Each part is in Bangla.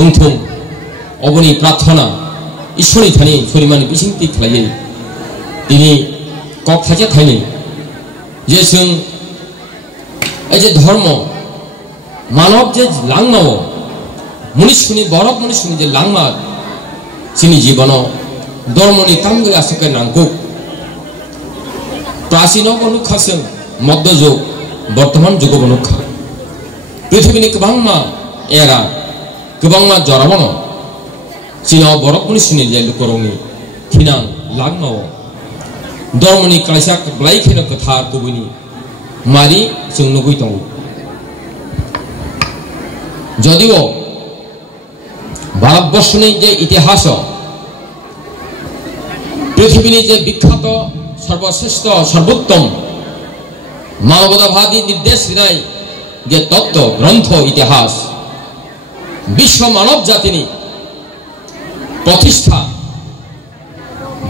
उंथुं अबनि प्रार्थना ईश्वरनि थानि सरिमानि बिसिंति खालायै दिनै कक खाजे थाइनै जे जों जे धर्म मानव जे लांनाव मनुष्यनि बरफ मनुष्यनि जे लांमा जोंनि जीवनाव धर्मनि तांगै आसके नांगौ प्राचीनावबो नुखासों मध्य जुग बर्तमान जुगावबो नुखा पृथ्वीनि गोबांमा एरा गोबांमा जरावनो चीनाव बरफ मनुष्यनि जे लुकरंनि थिनां लांनाव धर्मनि कायसा ब्लाइखेनो कथार गुबुनि मारि जों नुगै दं जदिও भारतवर्षनि जे इतिहास पृथ्वीनि जे विख्यात सर्वश्रेष्ठ सर्वोत्तम मानवतावादी निर्देश होनाय जे तत्व ग्रंथ इतिहास विश्व मानव जातिनि प्रतिष्ठा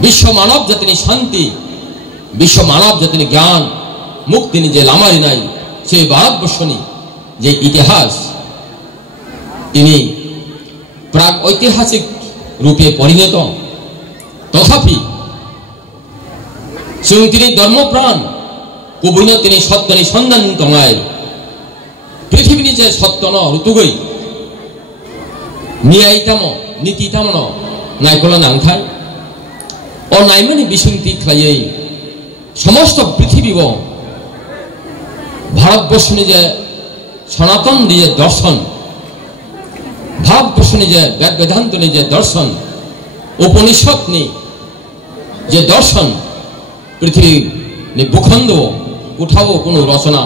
विश्व मानव जातिनि शांति विश्व मानव जातिनि ज्ञान मुक्तिनि जे लामारिनाय से भारतवर्षनि जे इतिहास तिनि प्राग ऐतिहासिक रूपे परिणत तथापि जों तिनि धर्मप्राण गुबुनो तिनि सत्यनि सन्धान दंनाय पृथ्वीनि जे सत्य न रुतुगै न्यायतम नीतितम न नायकल नांथाय और नायमनि बिसंति खालायै समस्त पृथ्वीव भारतवर्षनि जे सनातन जे दर्शन भारतवर्षनि जे वेद वेदान्तनि जे दर्शन उपनिषदनि जे दर्शन पृथ्वीनि भूखंड उठाओ कोनो रचना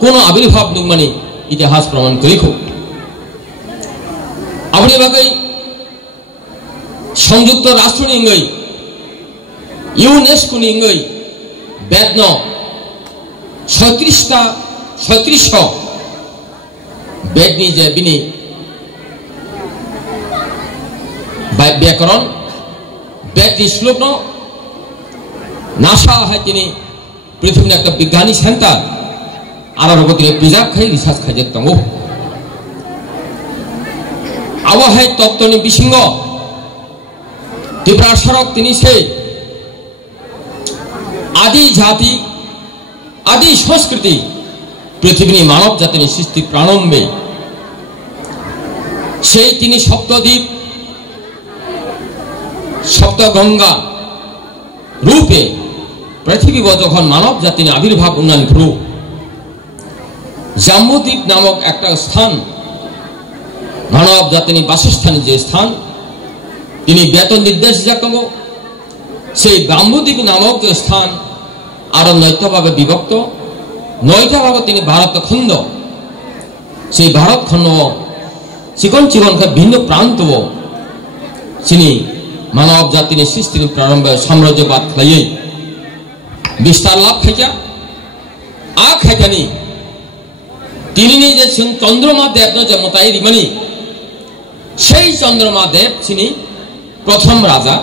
कोनो आविर्भाव निगमानि इतिहास प्रमाण करिखौ अपनी बागै संयुक्त राष्ट्रनि इंगै यूनेस्कोनि इंगै बेदन 36 बेदनि जे बिनि व्याकरण बेदनि श्लोक न नासा है तिनि पृथ्वीनि एक विज्ञानी सेंटर आरो रगतिनि प्रिजार्भ खाय रिसार्च खाय दंगौ आवा है तत्वनि बिसिंग त्रिपुरासरक तिनि से आदि जाति आदि संस्कृति पृथ्वीनि मानव जातिनि सृष्टि प्रारम्भे से तिनि सप्तद्वीप सप्तगंगा रूपे पृथ्वी जखन मानव जातिनि आविर्भाव उन्नयन हलो जाम्बुद्वीप नामक एक स्थान मानव जातिनि बासस्थान जे स्थान तिनि वेतन निर्देश जाकंगो से जाम्बुद्वीप नामक जे स्थान आरो नैतभावे विभक्त नैतभावे तिनि भारत खंड से भारत खंड चिकन चिकन का भिन्न प्रांत चिनी मानव जातिनि सृष्टिनि प्रारंभ साम्राज्यवाद खालायै विस्तार लाभ खायजा आ खायजानि तिनिनि जे चंद्रमा देव न जे मताय रिमानि সেই चंद्रमा देव चिनी प्रथम राजा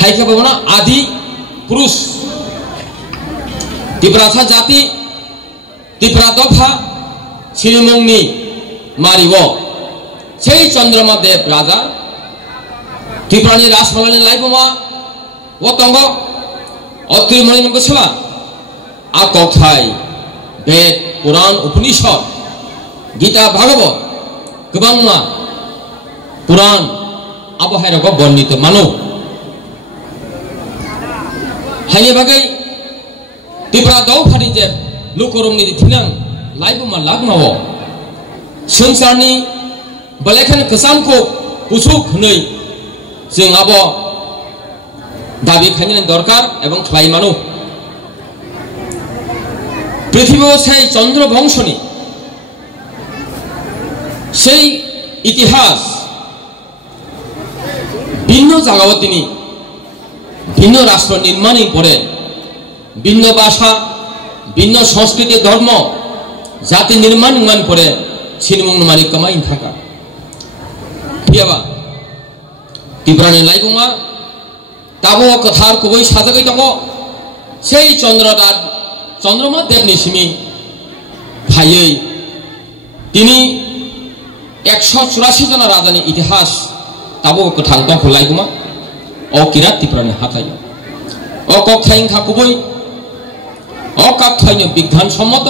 हायका बाबना आदि पुरुष त्रिपुरासा जाति त्रिपुरा दफा चिनिमुंनि मारिव সেই चंद्रमा देव राजा त्रिपुरानि राजमालानि लाइबमा वतंग अत्रिमणि नंगसला आकथाय वेद पुराण उपनिषद गीता भागवत गोबांमा पुराण आबहावायाव वर्णित मानो हानि बागै त्रिपुरा दावफारि जे लुकरंनि थिनां लाइबुमा लागनाव संसारनि बलेखान कसानखौ कुसुक हनै जों आब दाबि खालामनो दरकार एवं खालामनो पृथ्वीयाव সেই चंद्र बंशनि সেই इतिहास भिन्न जायगायाव তিনি भिन्न राष्ट्र निर्माणनि परे भिन्न भाषा भिन्न संस्कृति धर्म जाति निर्माण परे सिनेमा मानि कमाइन थाका पियाबा त्रिपुरानि लाइबुमा ताबो कथार कुबै साजागै दङ সেই चंद्रमा देवनि सिमी भायै তিনি 184 जना राजानि इतिहास ताबो कथां दङ लाइबुमा अ किरात त्रिपुरानि हाथाय अ कखाइन थाकुबै अ काखाइनो विज्ञान सम्मत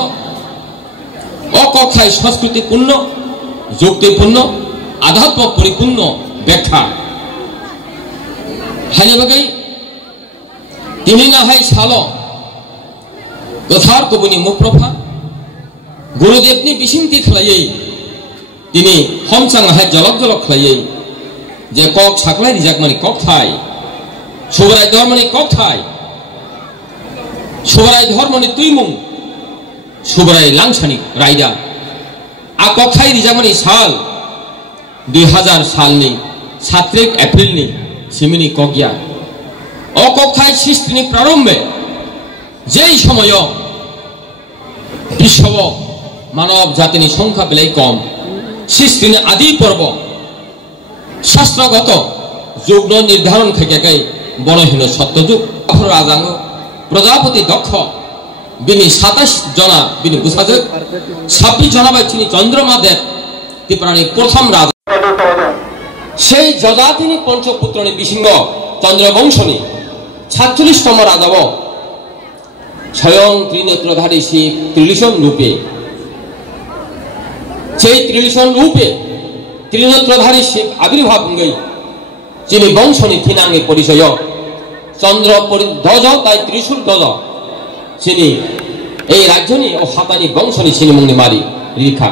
अ कखाइ संस्कृतिपूर्ण যুক্তিপূর্ণ আধ্যাত্ম পরিপূর্ণ ব্যাখ্যা হাইবাগै তিনি নাহাই সাল गोथार गुबुननि मुप्रफा गुरुदेवनि बिसिंथि खालायै তিনি हमचांहाय जलक जलक खालायै जे कक साख्लाय रिजाकमानि ककथाय सुबराय धर्मनि ककथाय सुबराय धर्मनि तुइमुं सुबराय लांसानि रायदा आ ककथाय रिजाकमानि साल 2000 सालनि 7 एप्रिलनि सिमिनि कगिया अ ककथाय सृष्टिनि प्रारम्भे যেই সময় বিশ্ব মানব জাতিনি সংখ্যা বেলাই কম সৃষ্টিনি আদি পর্ব শাস্ত্রগত যুগ্ন নির্ধারণ থেকে বনহীন সত্যযুগ রাজাঙ্গ প্রজাপতি দক্ষ বিনি 27 जना বিনি বুঝাজক 26 जना বাইছিনি চন্দ্রমা দেব ত্রিপুরানি প্রথম রাজা সেই যজাতিনি পঞ্চপুত্রনি বিসিংহ চন্দ্রবংশনি 46 তম রাজাব स्वयं त्रिनेत्रधारी शिव त्रिलिशन रूपे त्रिलिशन रूपे त्रिनेत्रधारी शिव आविर्भाव गई जिनि वंशनि थिनांगे परिचय चंद्र ध्वज ताई त्रिशूल ध्वज सिनि এই রাজ্যনি ও হাতানি বংশনি সিনি মুংনি মারি রেখা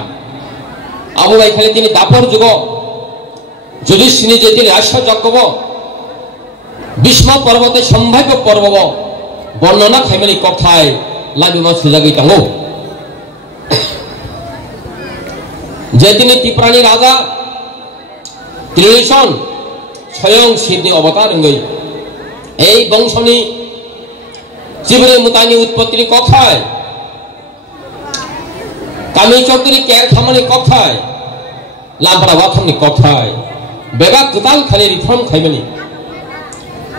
আবুবাই খালি তিনি দাপর যুগ যুধিষ্ঠিনি যে তিনি আশ্বযজ্ঞব ভীষ্ম পর্বতে সম্ভাব্য পর্বব বর্ণনা খাইমানি কথায় লাইবুমা সুজাগৈ दङ যে তিনি ত্রিপুরানি রাজা ত্রিলিশন স্বয়ং শিবনি অবতার গই এই বংশনি জীবনে মুতানি উৎপত্তির কথায় কামি চৌধুরী কের খামানি কথায় লাম্পরা ওয়াথমনি কথায় বেগা গোতাল খালি রিফর্ম খাইমানি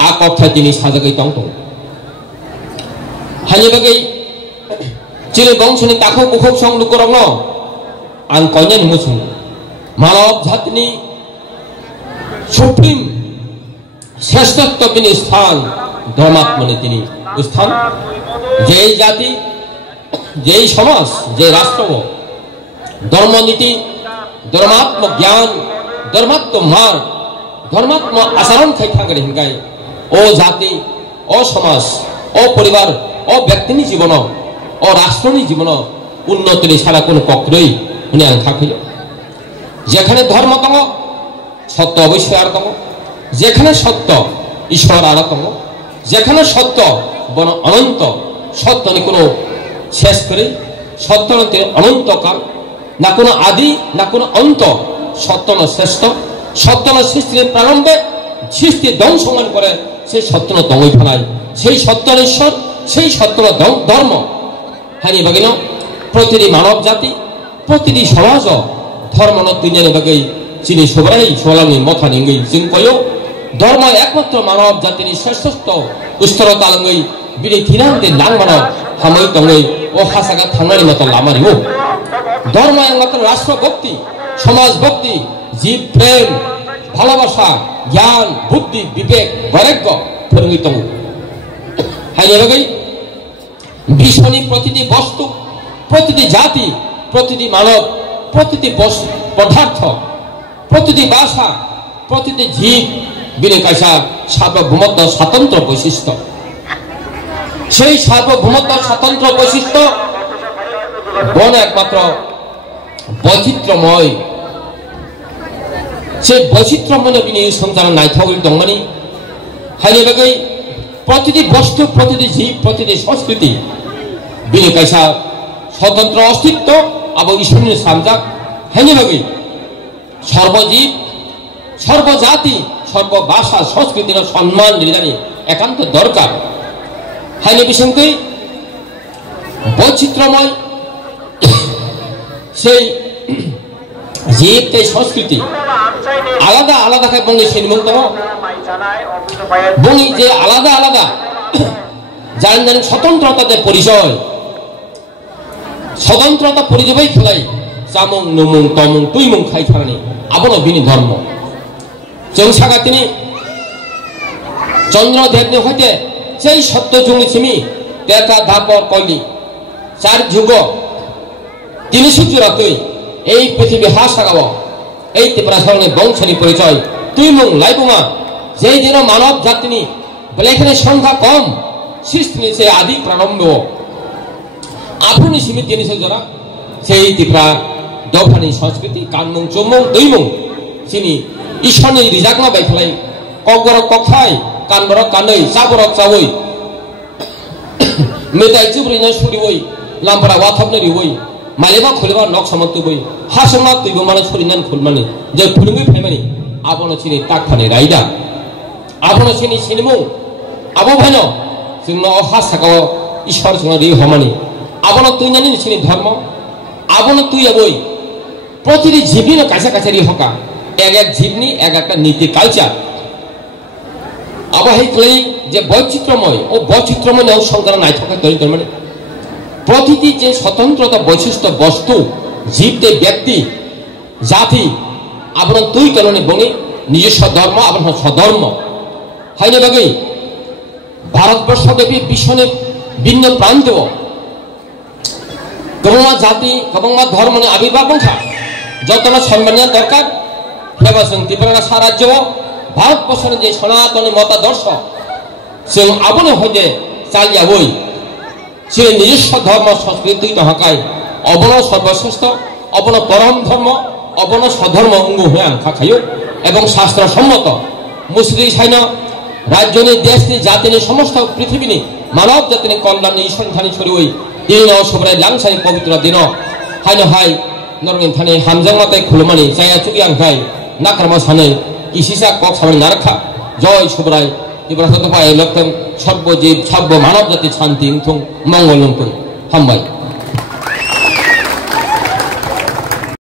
आ কথায় তিনি সাজাগৈ दङ हानिबागै चिरि बंशनि ताखौ बुखौ सं लुकरंग आं कयनानि मुसुं मानव जातिनि सुप्रीम श्रेष्ठत्व बिनि स्थान धर्मात्मनि तिनि स्थान जे जाति जे समाज जे राष्ट्र धर्मनीति धर्मात्म ज्ञान धर्मात्म मार्ग धर्मात्म आचरण खाइथागरे हिंगाय ओ जाति ओ समाज ओ परिवार ओ व्यक्तिनि जीवन ओ राष्ट्रनि जीवन उन्नतिनि सारा कोनो कक्रय होने आं थाखै जेखाने धर्म दङ सत्य अवश्य आर दङ जेखाने सत्य ईश्वर आर दङ जेखाने सत्य बन अनंत सत्यनि कोनो शेष करे सत्यनि अनंत काल ना कोनो आदि ना कोनो अंत सत्यन श्रेष्ठ सत्यन सृष्टिनि प्रारम्भे सृष्टि ধ্বংসমান করে সেই সত্যন দঙই ফেলায় সেই সত্যর ঈশ্বর সেই সত্য ধর্ম হানি বাগিন প্রতিটি মানব জাতি প্রতিটি সমাজ ধর্ম দুনিয়ার বাগৈ চিনি সবরাই সোলাংনি মথা নিঙ্গৈ जों কয়ো ধর্ম একমাত্র মানব জাতির শ্রেষ্ঠত্ব উস্তরতা লঙ্গৈ বিনি থিনান্তে নাংমানো হাमै দङै ও হাসাগা थांनायनि মত লামারিও ধর্ম একমাত্র রাষ্ট্র ভক্তি সমাজ ভক্তি জীব প্রেম ভালোবাসা জ্ঞান বুদ্ধি বিবেক বৈরাগ্য ফরমিত হাই বাগৈ ভীষণই প্রতিটি বস্তু, প্রতিটি জাতি, প্রতিটি মানব, প্রতিটি পদার্থ, প্রতিটি ভাষা, প্রতিটি জীব বিনে কাইসা সার্বভৌমত্ব স্বাতন্ত্র বৈশিষ্ট্য। সেই সার্বভৌমত্ব স্বাতন্ত্র বৈশিষ্ট্য বন একমাত্র বৈচিত্র্যময়। সেই বৈচিত্র্যময় বিনি সংসার নাইথাগুলি দंमानि हायनि बागै প্রতিটি বস্তু, প্রতিটি জীব, প্রতিটি সংস্কৃতি বিনি কাইসা স্বতন্ত্র অস্তিত্ব আবো ঈশ্বরনি সামজাক हायनि बागै সর্বজীব, সর্বজাতি, সর্বভাষা সংস্কৃতির সম্মান দিলানি একান্ত দরকার। हायनि बिसंगै বৈচিত্র্যময় সেই জীব, সেই সংস্কৃতি আলাদা আলাদা খাই বঙ্গি সিনেমা দङ বঙ্গি যে আলাদা আলাদা জান জানি স্বতন্ত্রতাতে পরিচয়, স্বতন্ত্রতা পরিচয় খেলাই জামুং নুমুং তমুং তুইমুং খাই থানানি আবনো বিনি ধর্ম। जों सागातिनि चंद्रदेवनि हইতে সেই সত্য জুঙি ছিমি দেখা ধাপর কলি চার যুগ তিনি সূর্যরা তুই এই পৃথিবী হা সাগাও এই ত্রিপুরা সঙ্গে বংশনি পরিচয় তুই মুং লাইবুমা যেই দিন মানব জাতিনি বলে এখানে সংখ্যা কম সৃষ্টি সে আদি প্রারম্ভ আপনি সীমিত জিনিস যারা সেই ত্রিপুরা দফানি সংস্কৃতি কানমুং চুমুং দুইমুং চিনি ঈশ্বরনি রিজাকনা বাইফলাই ককবরক ককথাই কানবরক কানৈ চাবরক চাবৈ मेथाइ चुब्रैना सुरिवै लामफोरा वाथाबनो रिवै मालेबा खुलेबा नक समतुबै हासमा तुइबो माने सुरिनान खुलमानि जे खुलुङै फाइमानि आबनो सिनि ताकफानि राइदा आबनो सिनि सिनिमु आबो भाइनो जोंनो हासागाव ईश्वर जोंनो रि हमानि आबनो तुइनानि सिनि धर्म आबनो तुइयाबै प्रतिटी जीवनि कायसा कायसा रि हका एक एक जीवनि एक एकटा नीति कालचार আবহাওয়াই যে বৈচিত্র্যময় ও বৈচিত্র্যময় সংসার নাইথকা তৈরি মানে প্রতিটি যে স্বতন্ত্রতা বৈশিষ্ট্য বস্তু জীবতে ব্যক্তি জাতি আবরণ তুই কারণে বঙে নিজস্ব ধর্ম আবরণ স্বধর্ম হাইনে বাগে ভারতবর্ষব্যাপী বিশ্বনে ভিন্ন প্রান্ত গোবংমা জাতি গোবংমা ধর্মনি আবির্ভাব বংখা যতনা সম্মানিয়া দরকার হেবা जों ত্রিপুরা সারাজ্য ভারতবর্ষের যে সনাতনী মতাদর্শ সে আবনে হইতে চালিয়া বই সে নিজস্ব ধর্ম সংস্কৃতি হকায় অবন সর্বশ্রেষ্ঠ অবন পরম ধর্ম অবন স্বধর্ম অঙ্গ হয়ে আঁকা খাইও এবং শাস্ত্র সম্মত মুসলিম সাইন রাজ্যনি দেশনি জাতিনি সমস্ত পৃথিবীনি মানব জাতিনি কল্যাণ ঈশ্বর থানি ছড়িয়ে দিন সবরাই লাংসানি পবিত্র দিন হাইন হাই নরগিন থানি হামজাং মাতায় খুলমানি জায়া চুকি আংখাই নাক্রামা সানে ইসিসা কক সামনে নারখা জয় সবরাই ইব্রাহিম লক্ষণ সর্বজীব সর্ব মানব জাতি শান্তি মঙ্গল হামবাই।